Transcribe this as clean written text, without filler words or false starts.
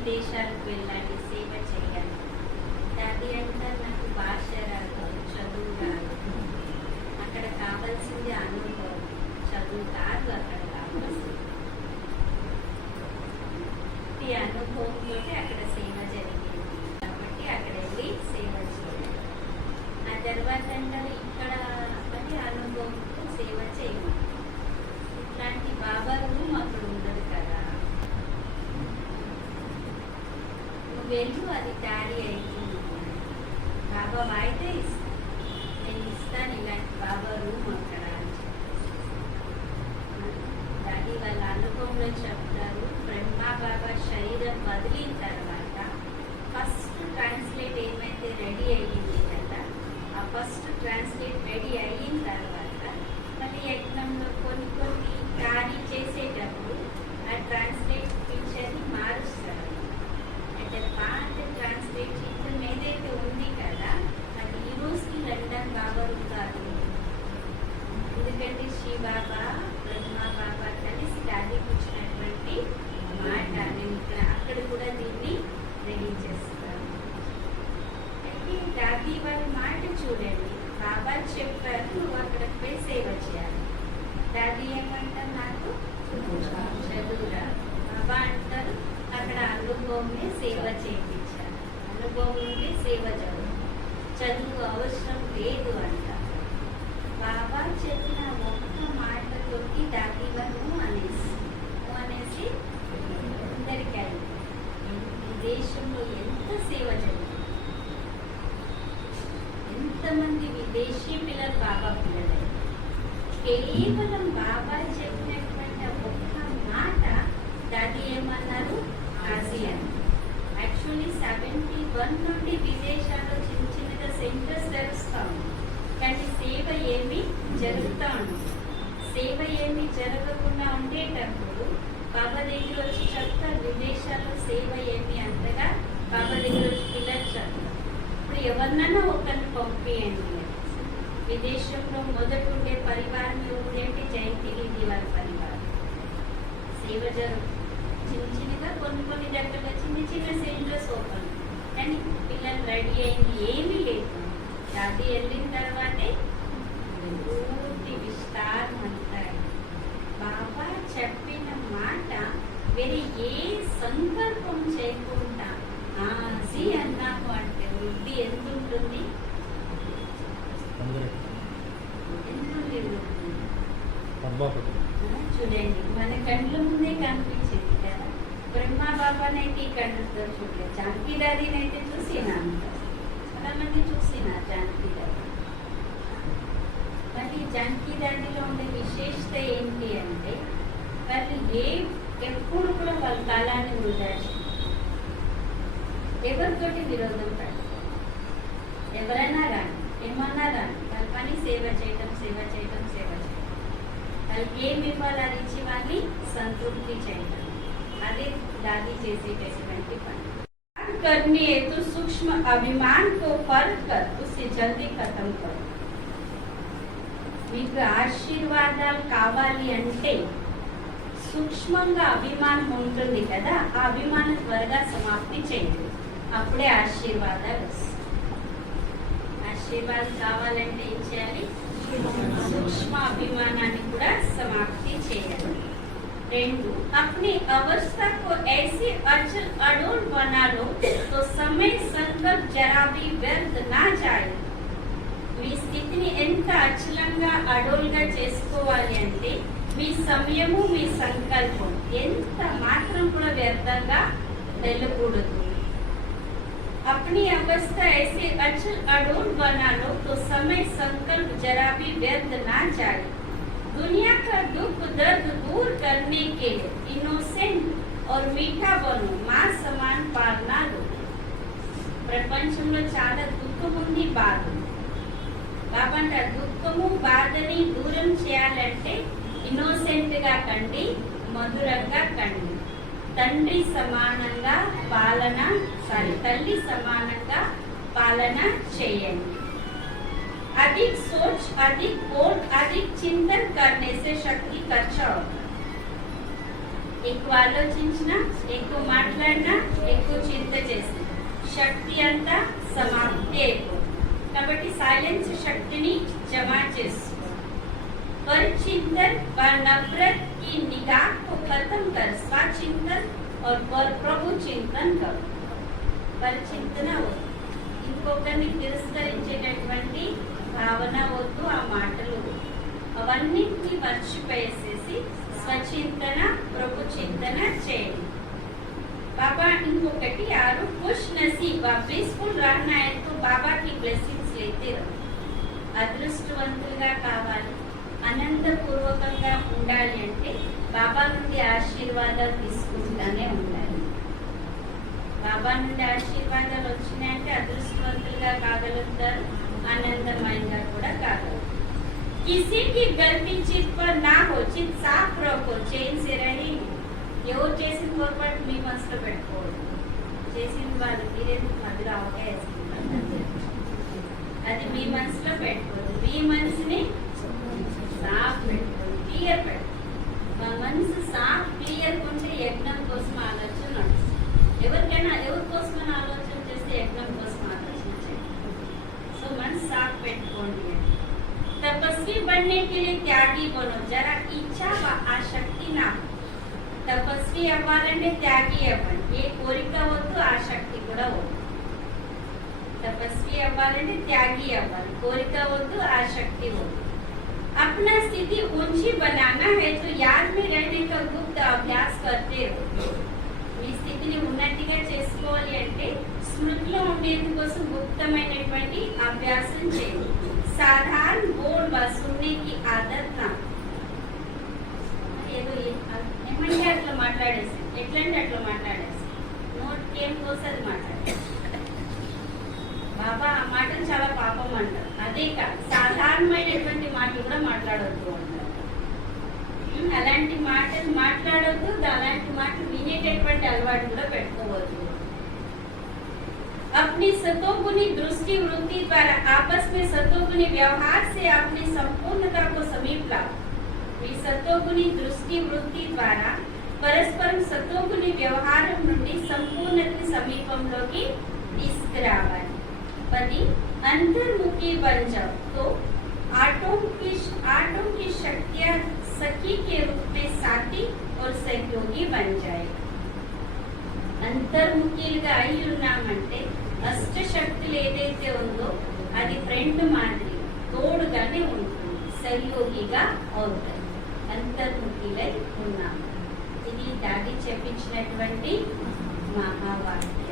విదేశాలకు వెళ్ళాలి, సేవ చేయాలి. అది అంటారు నాకు భాష రాదు, చదువు రాదు. అక్కడ కావాల్సింది అనుభవం, చదువు కాదు అక్కడ కావాల్సింది. ఈ అనుభవంతో అక్కడ సేవ జరిగింది కాబట్టి అక్కడ వెళ్ళి సేవ చేయాలి. ఆ తర్వాత అంటారు ఇక్కడ అది అనుభవంతో సేవ చేయాలి. ఇట్లాంటి బాబా రూమ్ అక్కడ ఉండదు కదా, నువ్వు వెళ్ళు, అది టారీ అవుతుంది. బాబా వాయితే ఇస్తాను, నేను ఇస్తాను ఇలాంటి బాబా రూమ్ అక్కడ అని అది వాళ్ళ అనుభవంలో చెప్తారు. బ్రహ్మ బాబా శరీరం వదిలిన తర్వాత ఫస్ట్ ట్రాన్స్లేట్ ఏమైతే రెడీ అయ్యింది కదా, ఆ ఫస్ట్ ట్రాన్స్లేట్ రెడీ అయిన తర్వాత మళ్ళీ యజ్ఞంలో కొన్ని కార్య చేసేటప్పుడు ఆ ట్రాన్స్లేట్ పిక్చర్ని మారుస్తారు. అంటే పాత ట్రాన్స్లేట్ చిత్రం ఏదైతే ఉంది కదా, అది ఈ రోజుకి లండన్ బాబా కాదు. ఎందుకంటే శ్రీ బాబా బ్రహ్మ బాబా కలిసి దానికి వచ్చినటువంటి మాట నేను ఇక్కడ అక్కడ కూడా దీన్ని రెడీ చేస్తాను. అయితే దాది వాళ్ళ మాట చూడండి, బాబా చెప్పారు నువ్వు అక్కడికి పోయి సేవ చేయాలి. దాది ఏమంటారు, నాకు చదువురా. బాబా అంటారు అక్కడ అనుభవమే సేవ చేయించాలి, అనుభవం ఉంటే సేవ చదువు అవసరం లేదు అంటారు. బాబా చెప్పిన ఒక్క మాటతోటి దాది వాళ్ళు అనేసి అందరికీ ఈ దేశంలో ఎంత సేవ జరుగుతుంది, ఎంతమంది విదేశీ పిల్లలు బాబా పిల్లలు. కేవలం బాబా చెప్పినటువంటి ఒక్క మాట దాది ఏమన్నారు, ఆసియా. యాక్చువల్లీ 71 నుండి విదేశాల్లో చిన్న చిన్నగా సెంటర్స్ తెరుస్తా ఉంది, కానీ సేవ ఏమి జరుగుతూ ఉంది. సేవ ఏమి జరగకుండా ఉండేటప్పుడు బాబా దగ్గర వచ్చి చెప్తారు. విదేశాల్లో సేవ ఏమి అంతగా బాబా దగ్గర వచ్చి పిల్లలు చెప్తారు. ఇప్పుడు ఎవరినైనా ఒకరిని పంపియండి. విదేశంలో మొదటి ఉండే పరివారం ఎవరంటే జయంతి గిరి వాళ్ళ పరివారం. సేవ జరుగుతుంది చిన్న చిన్నగా, కొన్ని దగ్గరలో చిన్న సెంటర్స్ ఓపెన్, కానీ పిల్లలు రెడీ అయింది ఏమీ లేదు. అది వెళ్ళిన తర్వాతే పూర్తి విస్తారం అంటారు. బాబా చెప్పిన మాట వేరే ఏ సంకల్పం చేయకుండా జీ అన్నాము అంటే వృద్ధి ఎంత ఉంటుంది, చూడండి మన కళ్ళ ముందే కనిపించింది కదా. బ్రహ్మ బాబానైతే ఈ కళ్ళతో చూడలేదు, జానకి దాదీనైతే చూసినా, చాలా మంది చూసినా జానకి దాది. మరి జానకి దాదిలో ఉండే విశేషత ఏంటి అంటే వాళ్ళు ఎప్పుడు కూడా వాళ్ళ కాలాన్ని వృధా ఎవరితోటి విరోధం పడదు. ఎవరైనా రాని ఏమన్నా రాని వాళ్ళ పని సేవ చేయటం. వాళ్ళకి ఏమి ఇవ్వాలి అది ఇచ్చి వాళ్ళని సంతృప్తి చేయటం. అదే దాది చేసేటటువంటి పని. करनी है तो सूक्ष्म अभिमान को फर्क कर उसे जल्दी खत्म करो. మీకు ఆశీర్వాదాలు కావాలి అంటే సూక్ష్మంగా అభిమానం ఉంటుంది కదా, ఆ అభిమానం త్వరగా సమాప్తి చేయండి, అప్పుడే ఆశీర్వాదాలు వస్తాయి. ఆశీర్వాదం కావాలంటే ఏం చేయాలి, సూక్ష్మ అభిమానాన్ని కూడా సమాప్తి చేయాలి. 2 अपनी अवस्था को ऐसी अचल अडोल बना लो तो समय संकल्प जरा भी व्यर्थ ना जाए. మీ స్థితిని ఎంత అచలంగా అడోల్గా చేసుకోవాలి అంటే మీ సమయము మీ సంకల్పం ఎంత మాత్రం కూడా వ్యర్థంగా వెళ్ళకూడదు. अपनी अवस्था ऐसे अचल अडोल बना लो तो समय संकल्प जरा भी व्यर्थ ना जाए. दुनिया का दुख दर्द दूर करने के लिए इनोसेंट और मीठा बनो, माँ समान पालना लो. ప్రపంచంలో చాలా దుఃఖం ఉంది, బాధ. బాబా అంటారు దుఃఖము బాధని దూరం చేయాలంటే ఇన్నోసెంట్ గా కండి, మధురంగా కండి. తల్లి సమానంగా పాలన చేయండి. अधिक सोच, अधिक बोल, अधिक चिंतन करने से शक्ति खर्चा होगा. ఎక్కువ ఆలోచించినా, ఎక్కువ మాట్లాడినా, ఎక్కువ చింత చేసిన శక్తి అంతా సమాప్తి అయిపోతుంది. కాబట్టి సైలెన్స్ శక్తిని జమ చేస్తుంది. पर चिंतन व नफरत की निगाह को खत्म कर स्वचिंतन और पर प्रभु चिंतन करो. పరిచింతన వద్దు, ఇంకొకరిని తిరస్కరించేటటువంటి భావన వద్దు, ఆ మాటలు అవన్నింటినీ మర్చిపోయేసేసి స్వచింతన ప్రభు చింతన చేయండి. बाबा ఇంకొకటి 6 खुश नसीब व पीसफुल रहना है तो बाबा की ब्लेसिंग्स लेते रहो. అదృష్టవంతులుగా కావాలి, ఆనందపూర్వకంగా ఉండాలి అంటే బాబా నుండి ఆశీర్వాదాలు తీసుకుంటానే ఉండాలి. బాబా నుండి ఆశీర్వాదాలు వచ్చినాయంటే అదృష్టవంతులుగా కాగలుగుతారు, ఆనందమయంగా కూడా కాగలుగుతారు. किसी की गलती चित पर ना हो, चित साफ रखो, चैन से रहे. ఎవరు చేసిన పొరపాటు మీ మనసులో పెట్టుకోవద్దు. చేసిన వాళ్ళు మీరెందుకు మధ్యలో అవకాశం, అది మీ మనసులో పెట్టుకోవద్దు. మీ మనసుని సాఫ్ పెట్టుకోండి, క్లియర్ పెట్టుకోండి. మా మనసు సాఫ్ క్లియర్ ఉంటే యజ్ఞం కోసం ఆలోచన నడుస్తుంది. ఎవరికైనా ఎవరి కోసం ఆలోచన చేస్తే యజ్ఞం కోసం ఆలోచన చేయండి. సో మనసు సాఫ్ పెట్టుకోండి. तपस्वी बनने के लिए त्यागी बनो, जरा इच्छा व आसक्ति ना. तपस्वी अव्वाలంటే త్యాగి అవ్వండి. ఏ కోరిక వద్దు, ఆసక్తి కూడా వద్దు. तपस्वी अव्वाలంటే త్యాగి అవ్వాలి, కోరిక వద్దు, ఆసక్తి వద్దు. अपना स्थिति ऊंची बनाना है तो याद में रहने का गुप्त अभ्यास करते रहो. మీ స్థితిని ఉన్నతిగా చేసుకోవాలి అంటే స్మృతిలో ఉండేందుకోసం గుప్తమైనటువంటి అభ్యాసం చేయండి. साधारण बोल व सुनने की आदत ना. ఏదో ఏమంటే అట్లా మాట్లాడేసి, ఎట్లంటే అట్లా మాట్లాడేసి నోట్ ఏం కోసది మాట్లాడేసి. బాబా ఆ మాటలు చాలా పాపం అంటారు. అదే కాదు, సాధారణమైనటువంటి మాటలు కూడా మాట్లాడవద్దు అంటారు. అలాంటి మాటలు మాట్లాడవద్దు, అలాంటి మాటలు వినేటటువంటి అలవాటు కూడా పెట్టుకోవద్దు. अपनी सतोगुनी दृष्टि वृत्ति द्वारा आपस में सतोगुनी व्यवहार से अपनी संपूर्णता को समीप लाओ. మీ సతోగుణి దృష్టి వృత్తి ద్వారా పరస్పరం సతోగుణి వ్యవహారం నుండి సంపూర్ణతని సమీపంలోకి తీసుకురావాలి. 10 अंतर्मुखी बन जाओ तो आटों की शक्तियां सखी के रूप में साथी और सहयोगी बन जाएगी. అంతర్ముఖిలుగా అయి ఉన్నామంటే అష్టశక్తులు ఏదైతే ఉందో అది ఫ్రెండ్ మాదిరి తోడుగానే ఉంటుంది, సహయోగిగా అవుతాయి. అంతర్ముఖిలై ఉన్నాము. ఇది దాడి చెప్పించినటువంటి మహావాక్యం.